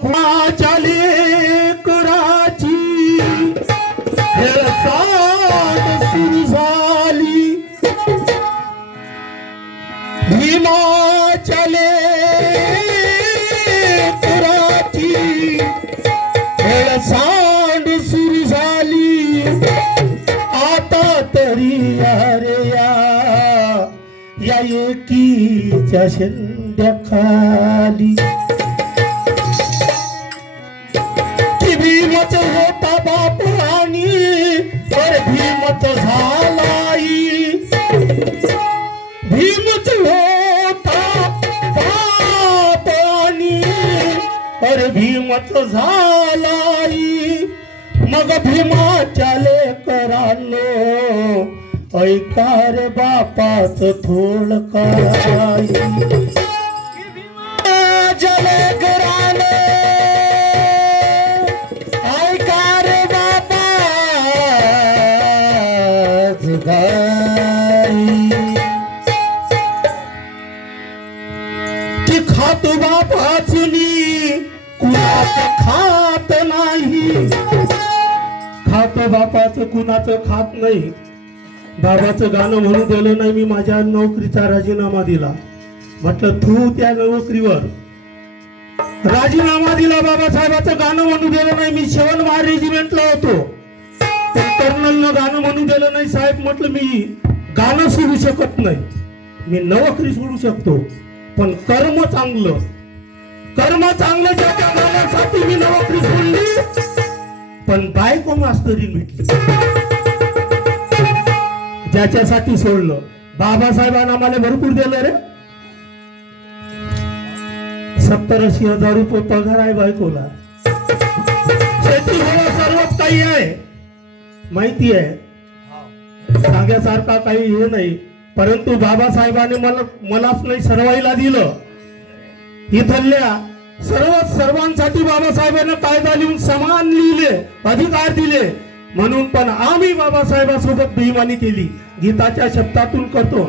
कुणाच्या लेकराची हेळसांड सुरू झाली भीमाच्या लेकराची हेळसांड सुरू झाली आता तरी अरे या एकीच्या शेंड्याखाली की भीमच होता बाप आणि पर भीमच झालाई भीमच होता बाप आणि पर भीमच झालाई मग भीमाच्या लेकरांनो ऐकार बापाच थोड काय जलेकराने ऐकार बापाच गाई की खात बापाचुनी कुणाचं खात नाही खात बापाचं कुणाचं खात नाही बाबाचं गाणं म्हणून दिलं नाही मी माझ्या नोकरीचा राजीनामा दिला म्हटलं तू त्या नोकरीवर राजीनामा दिला बाबासाहेबाचं गाणं म्हणून दिलं नाही मी 7 महार रेजिमेंटला होतो कर्नलनं गाणं म्हणून दिलं नाही साहेब म्हटलं मी गाणं सोडू शकत नाही मी नोकरी सोडू शकतो पण कर्म चांगलं ज्याच्या गाण्यासाठी मी नोकरी सोडली पण बायको मास्तरीन भेटली ज्याच्यासाठी सोडलं बाबासाहेबांना मला भरपूर दिलं रे 70-80 हजार रुपये पगार आहे बायकोला शेती सर्वच काही आहे माहिती आहे सांगण्यासारखा काही हे नाही परंतु बाबासाहेबांनी मलाच नाही सर्वाईला दिलं इथल्या सर्वांसाठी बाबासाहेबांना कायदा लिहून समान लिहिले अधिकार दिले म्हणून पण आम्ही बाबासाहेबांसोबत बेईमानी केली गीताच्या शब्दातून करतो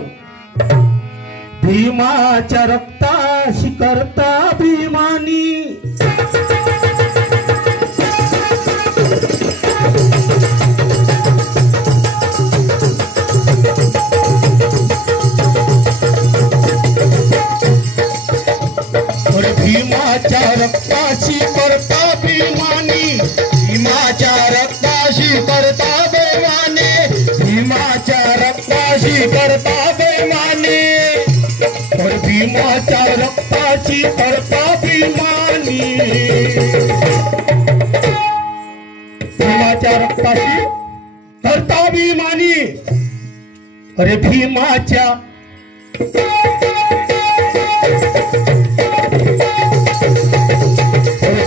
भीमाच्या रक्ताशी करता बेईमानी भीमाच्या रक्ताशी करता बेईमानी भीमाच्या रक्ताशी करता बेईमानी भीमाच्या रक्ताशी करता बेईमानी और भीमाच्या रक्ताशी करता बेईमानी भीमाच्या रक्ताशी करता बेईमानी अरे भीमाच्या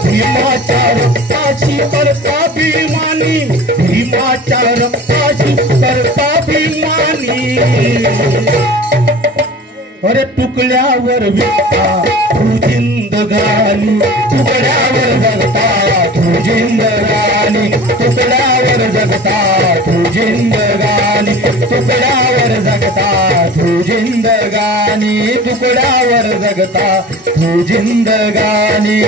भीमाच्या रक्ताशी करता बेईमानी भीमाच्या रक्ताशी करता बेईमानी अरे तुकड्यावर विकता तू जिंदगानी तुकड्यावर जगता तू जिंदगानी तुकड्यावर जगता तू जिंदगानी तुकड्यावर जगता तू जिंदगानी तुकड्यावर जगता तू जिंदगानी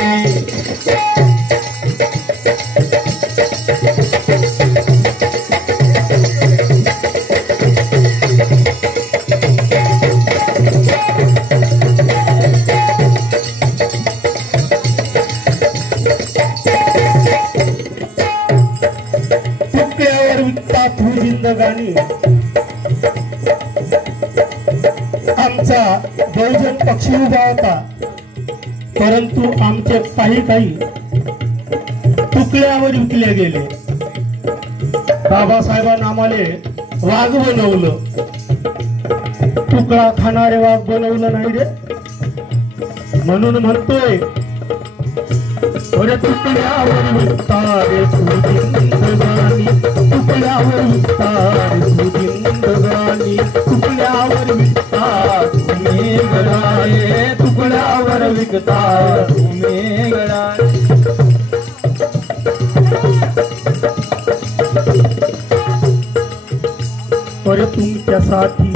तुकड्यावर विकता तू जिंदगानी आमचा बहुजन पक्षी उभा होता परंतु आमचे काही तुकड्यावर विकले गेले बाबासाहेबांना आम्हाला वाघ बनवलं तुकडा खाणारे वाघ बनवलं नाही रे म्हणून म्हणतोय अरे तुकड्यावर विकता रे तू जिंदगानी तुकड्यावर विकता रे तू जिंदगानी तुकड्यावर विकता तुम्ही गडाये तुकड्यावर विकता तुम्ही गडाये अरे तुमच्यासाठी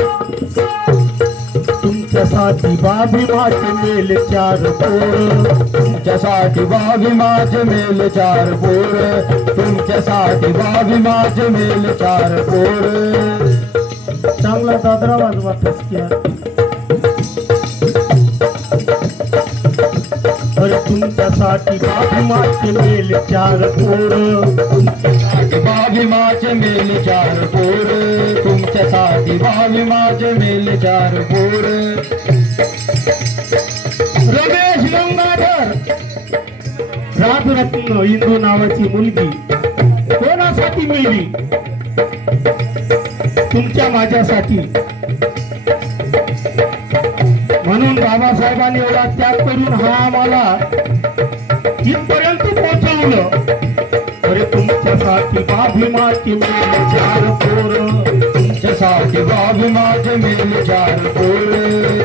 तुमच्यासाठी बाभीमाचे मेल चार पोर, तुमच्यासाठी बाभीमाचे मेल चार पोर, तुमच्यासाठी बाभीमाचे मेल चार पोर. चांगला दादरा वाजवा ठसक्या. अरे तुमच्यासाठी बाभीमाचे मेल चार पोर, तुमच्यासाठी बाभीमाचे मेल चार पोर, तुमच्यासाठी बाभीमाचे मेल चार पोर. रमेश गंगाधर राजरत्न इंदू नावाची मुलगी कोणासाठी मिळली? तुमच्या माझ्यासाठी. म्हणून बाबासाहेबांनी एवढा त्याग करून हा आम्हाला इथपर्यंत पोहोचवलं. अरे तुमच्यासाठी बाभीमाचे मेल चार पोर, तुमच्यासाठी बाभीमाचे मेल चार पोर,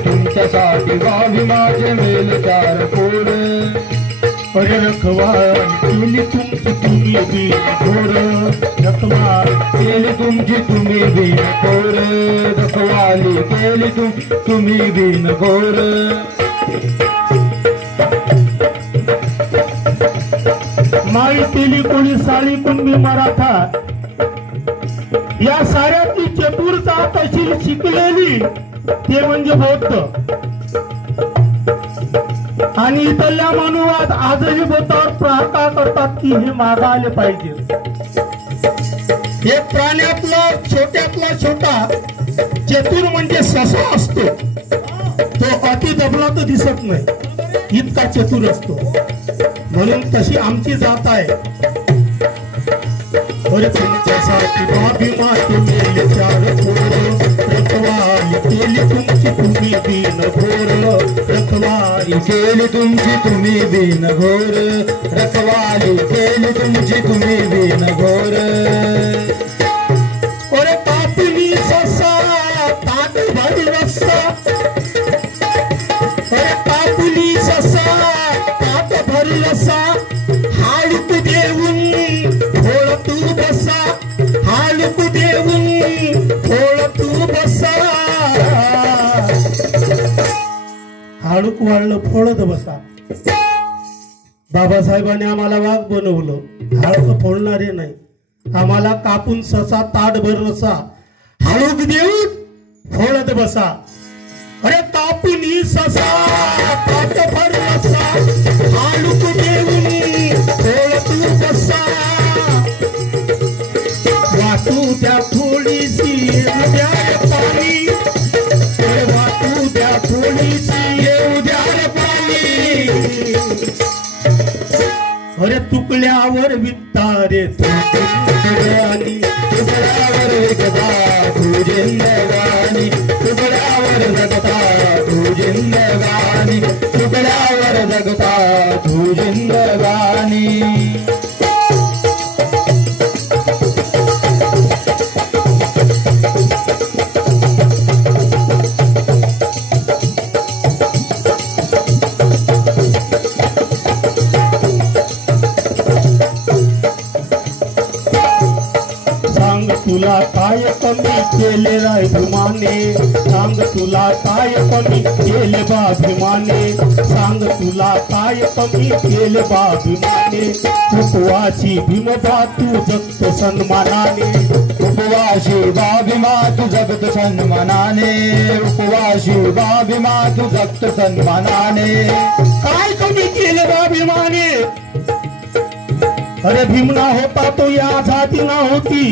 तुमच्यासाठी बाभीमाचे मेल चार पोर. अरे रखवाल केली तुमची तुम्ही बी घोर, रखवाल केली तुमची तुम्ही बिन घोर, रखवाली केली तुम्ही बिन घोर. माई केली कोणी साळी कुणबी मराठा, या साऱ्याची चतुरता तशी शिकलेली ते म्हणजे बौद्ध. आणि इथल्या मनुवाद आजही बोतावर प्रार्थना करतात की हे मागा आले पाहिजे. हे प्राण्यातला छोट्यातला छोटा चतुर म्हणजे ससा असतो. तो अति दबला तर दिसत नाही, इतका चतुर असतो. म्हणून तशी आमची जात आहे. अरे तुमच्यासाठी बाभीमाचे मेल चार पोर, रखवाली केली तुमची तुम्ही बिन घोर, रखवाली केली तुमची तुम्ही बिन घोर, रखवाली केली तुमची तुम्ही बिन घोर. अरे पापली ससा ताट भर रस्सा, अरे पापली ससा ताट भर रस्सा, हाडूक देऊन थोड तू बसा, हाडूक देऊन थोड तू बसा. हाडूक वाढलं फोडत बसा. बाबासाहेबांनी आम्हाला वाघ बनवलं, हाडक फोडणारे नाही. आम्हाला कापून ससा ताटभर रसा, हाडूक देऊन फोडत बसा. अरे कापून ससा ताटभर रसा, हाडूक देऊन फोडत बसा. वाटू द्या थोडीशी उद्या पाणी, वाटू द्या थोडीशी उद्या पाणी. अरे तुकड्यावर विकतारे तुकड्यानी, तुकड्यावर विकता तू जिंदगानी, तुकड्यावर जगता तू जिंदगानी, तुकड्यावर जगता तू जिंदगानी. तुला काय कमी केले राभिमाने, सांग तुला काय कमी केले बाभिमाने, सांग तुला काय कमी केले बाभिमाने. उपवासी भीमबा तू जगत सन्मानाने, उपवासी बाभीमा तू जगत सन्मानाने, उपवासी बाभीमा तू जगत सन्मानाने. काय कमी केले बाभिमाने? अरे भीम ना होता तो ये आजादी ना होती,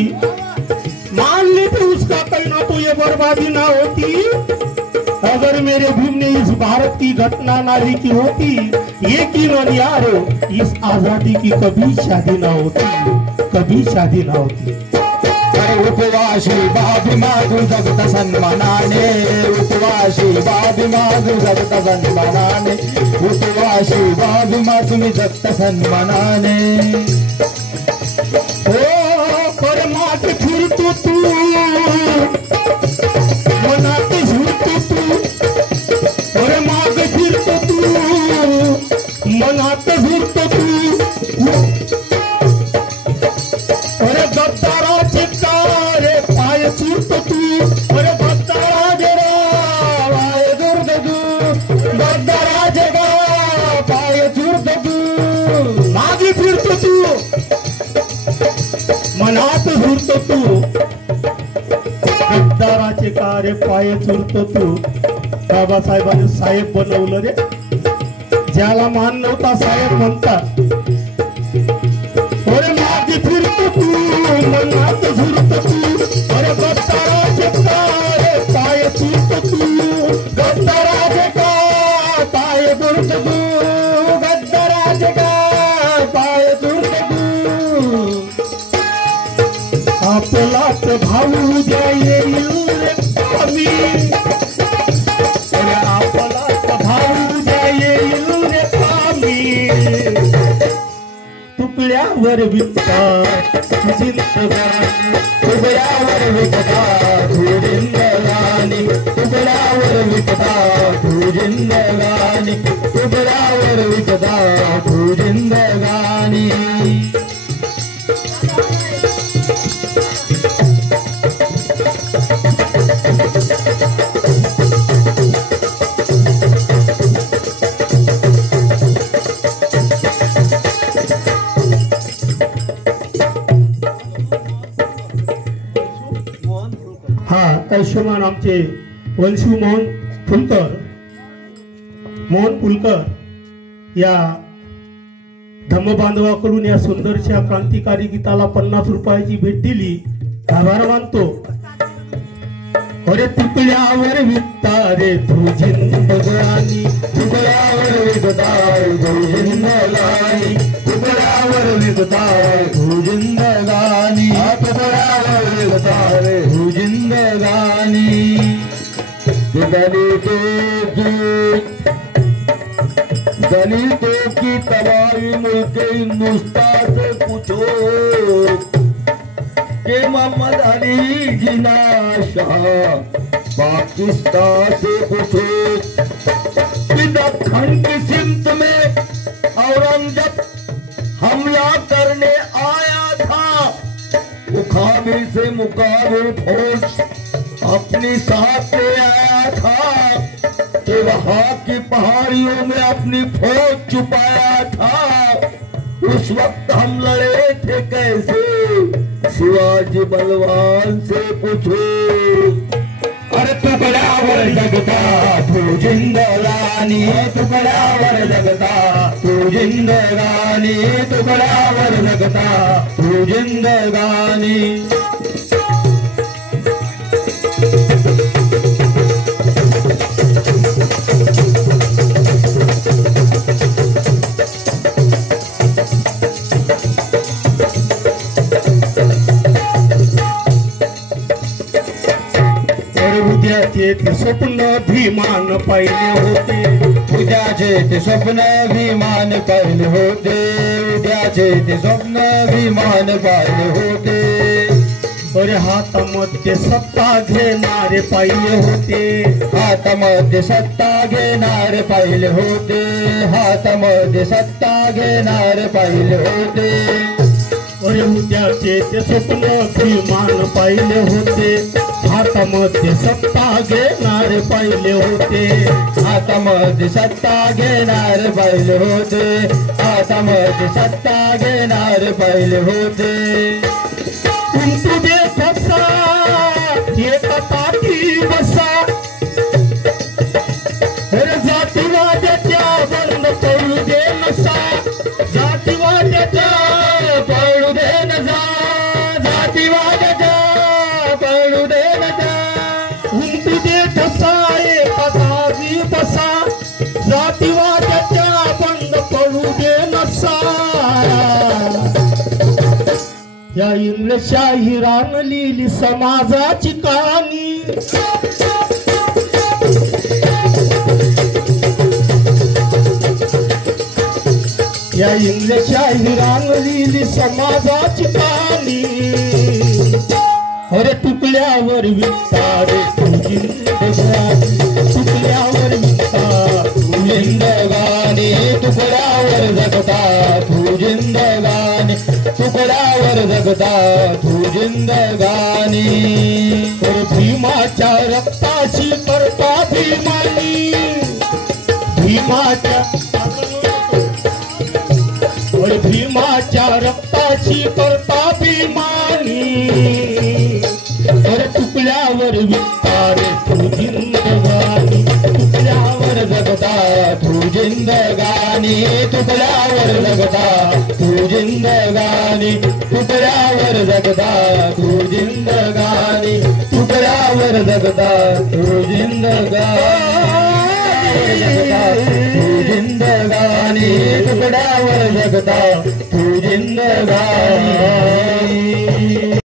मान लेते उसका कहीं ना तो ये बर्बादी ना होती. अगर मेरे भीम ने इस भारत की घटना ना लिखी होती, यकीनन यारो इस आजादी की कभी शादी ना होती, कभी शादी ना होती. उपवासी बाभीमा तू जगत सन्मानाने, उपवासी बाभीमा तू जगत सन्मानाने, उपवासी बाभीमा तुम्ही जगत सन्मानाने. मनात फिरतो तू, मनात फिरतो तू, अरे माग फिरतो तू, मनात फिरतो तू. अरे गद्दाराचे कारे पाय चुरतो तू, अरे गद्दारा गेला पाय दुर्ग रे पाय चुरतो तू बाबासाहेबांनी साहेब बनवलं रे ज्याला मान नव्हता साहेब म्हणतात अरे मागे फिरतो तू मनात झुरतो तू अरे गद्दाराचे का रे पाय चुरतो तू गद्दाराचे का पाय चुरतो तू गद्दाराचे का पाय चुरतो तू आपलाच भाऊ द्या येईल रे कमी अरे आपलाच भाऊ द्या येईल रे कमी तुकड्यावर विकतात जिंदगानी तुकड्यावर विकतात जिंदगानी तुकड्यावर विकतात जिंदगानी तुकड्यावर विकतात जिंदगानी आयुष्यमान आमचे वंशू मोहन फुलकर या धम्मबांधवाकडून या सुंदरशा क्रांतिकारी गीताला 50 रुपयाची भेट दिली आभार मानतो अरे तुकड्यावर विकता रे तू जिंदगानी तुकड्यावर विकता तू जिंदगानी तुकड्यावर विकता तू जिंदगानी तुकड्यावर विकता रे तू जिंदगानी दलितों की तबाही मुल्क हिंदुस्तान से पूछो कि मोहम्मद अली जिना शाह पाकिस्तान से पूछो कि दक्षिण की सिमत में औरंगजेब हमला करने आया था वो काबिल से मुकाबिल फौज अपनी साथ ले आया था कि वहां की पहाड़ियों में अपनी फौज छुपाया था उस वक्त हम लड़े थे कैसे शिवाजी बलवान से पूछो अरे तुकड्यावर जगता तू जिंदगानी तुकड्यावर जगता तू जिंदगानी तुकड्यावर जगता तू जिंदगानी उद्याचे ते स्वप्न भीमान पाहिले होते उद्याचे ते स्वप्न विमान पाहिले होते उद्याचे ते स्वप्न विमान पाहिले होते अरे हातामध्ये सत्ता घेणारे पाहिले होते हातामध्ये सत्ता घेणारे पाहिले होते हातामध्ये सत्ता घेणारे पाहिले होते अरे उद्याचे ते स्वप्न भीमान पाहिले होते हातामध्ये सत्ता घेणारे पाहिले होते हातामध्ये सत्ता घेणारे पाहिले होते हातामध्ये सत्ता घेणारे पाहिले होते तुझे फसा एक पाठी बसा अरे जातीवाद्याच्या बंद पडू दे नसा जातीवाद्याच्या पडू दे नसा जातीवाद्याच्या पडू दे नसा तुझे ठसा एक जागी बसा जातीवाद्याच्या बंद पडू दे नसा या इंग्रशाहिरानं लिहिली समाजाची कहाणी या इंग्रशाहिरानं लिहिली समाजाची कहाणी अरे तुकड्यावर विकता रे तू जिंदगानी तुकड्यावर विकता तू जिंदगानी तुकड्यावर जगता तू जिंदगानी तुकड्यावर जगता तू जिंदगानी तर भीमाच्या रक्ताशी करता भीमानी भीमाच्या भीमाच्या रक्ताची करता भीमानी तर तुकड्यावर विकता रे जिंदगानी तुकड्यावर जगता तू जिंदगानी तुकड्यावर जगता तू जिंदगानी तुकड्यावर जगता तू जिंदगानी